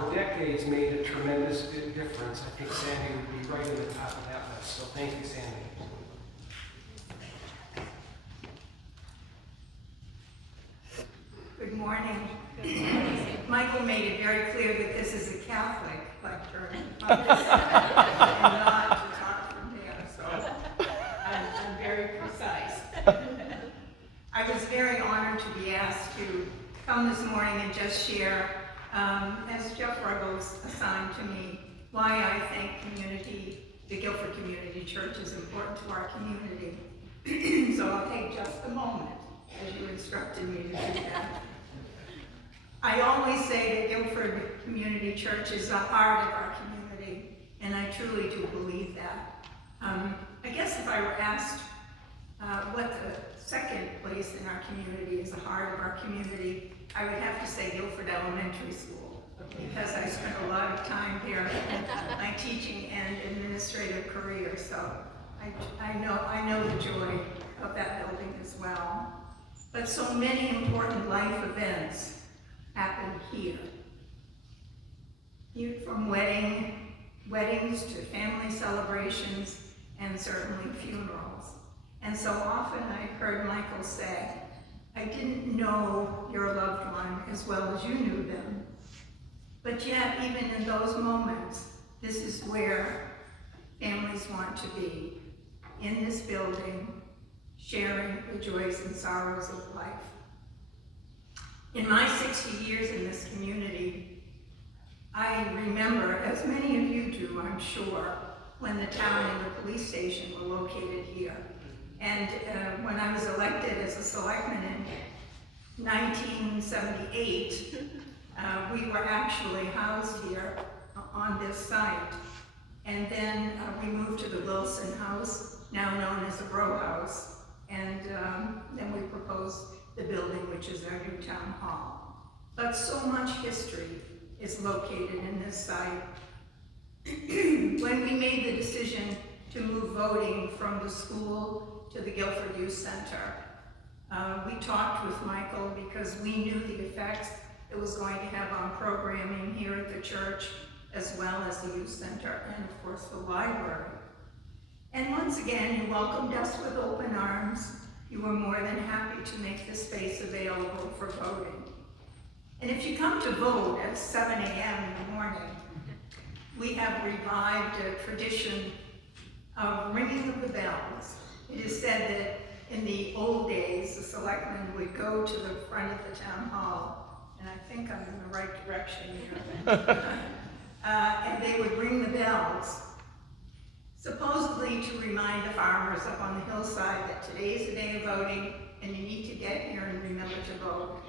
for decades made a tremendous difference. I think Sandy would be right in the top of that list. So thank you, Sandy. Good morning. Good morning. Michael made it very clear that this is a Catholic lecture and not to talk from there, so I'm very precise. I was very honored to be asked to come this morning and just share, as Jeff Ruggles assigned to me, why I think the Gilford Community Church is important to our community. So I'll take just a moment, as you instructed me to do that. I always say that Gilford Community Church is the heart of our community, and I truly do believe that. I guess if I were asked what the second place in our community is the heart of our community, I would have to say Gilford Elementary School, because I spent a lot of time there in my teaching and administrative career, so I know the joy of that building as well. But so many important life events happen here. From weddings to family celebrations, and certainly funerals. And so often I've heard Michael say, I didn't know your loved one as well as you knew them. But yet, even in those moments, this is where families want to be, in this building, sharing the joys and sorrows of life. In my 60 years in this community, I remember, as many of you do, I'm sure, when the town and the police station were located here. And when I was elected as a selectman in 1978, we were actually housed here on this site. And then we moved to the Wilson House, now known as the Bro House. And then we proposed the building, which is our new town hall. But so much history is located in this site. When we made the decision to move voting from the school to the Gilford Youth Center, we talked with Michael because we knew the effects it was going to have on programming here at the church, as well as the youth center, and of course the library. And once again, you welcomed us with open arms. You were more than happy to make the space available for voting. And if you come to vote at 7 a.m. in the morning, we have revived a tradition of ringing of the bells. It is said that in the old days, the selectmen would go to the front of the town hall, and I think I'm in the right direction here, and they would ring the bells, supposedly to remind the farmers up on the hillside that today's the day of voting and you need to get here and remember to vote.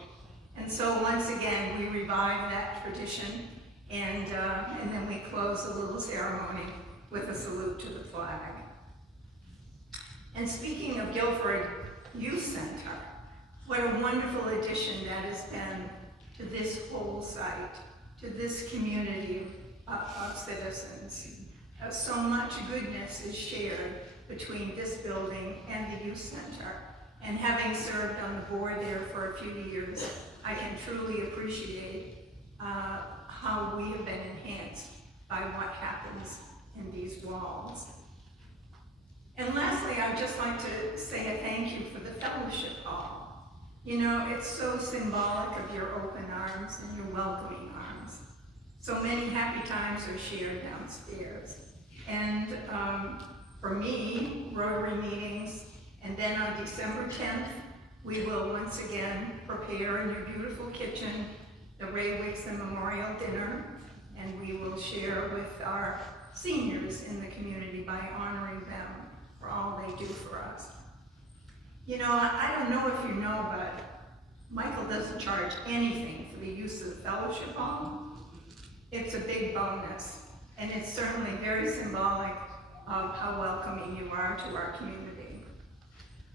And so once again, we revive that tradition, and then we close the little ceremony with a salute to the flag. And speaking of Gilford Youth Center, what a wonderful addition that has been to this whole site, to this community of citizens. So much goodness is shared between this building and the youth center. And having served on the board there for a few years, I can truly appreciate how we have been enhanced by what happens in these walls. And lastly, I'd just like to say a thank you for the fellowship hall. You know, it's so symbolic of your open arms and your welcoming arms. So many happy times are shared downstairs. And for me, Rotary meetings, and then on December 10th, we will once again prepare in your beautiful kitchen the Ray Wixon Memorial Dinner, and we will share with our seniors in the community by honoring them for all they do for us. You know, I don't know if you know, but Michael doesn't charge anything for the use of the fellowship hall. It's a big bonus, and it's certainly very symbolic of how welcoming you are to our community.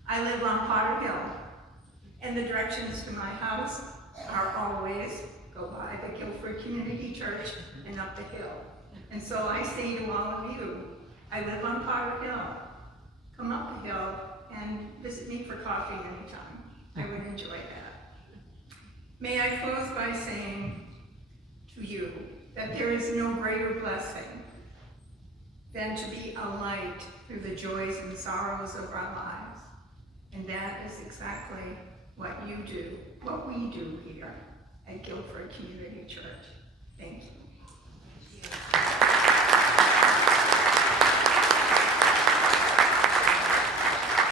I live on Potter Hill, and the directions to my house are always go by the Gilford Community Church and up the hill. And so I say to all of you, I live on Potter Hill. Come up the hill and visit me for coffee anytime. I would enjoy that. May I close by saying to you, that there is no greater blessing than to be a light through the joys and sorrows of our lives. And that is exactly what you do, what we do here at Gilford Community Church. Thank you.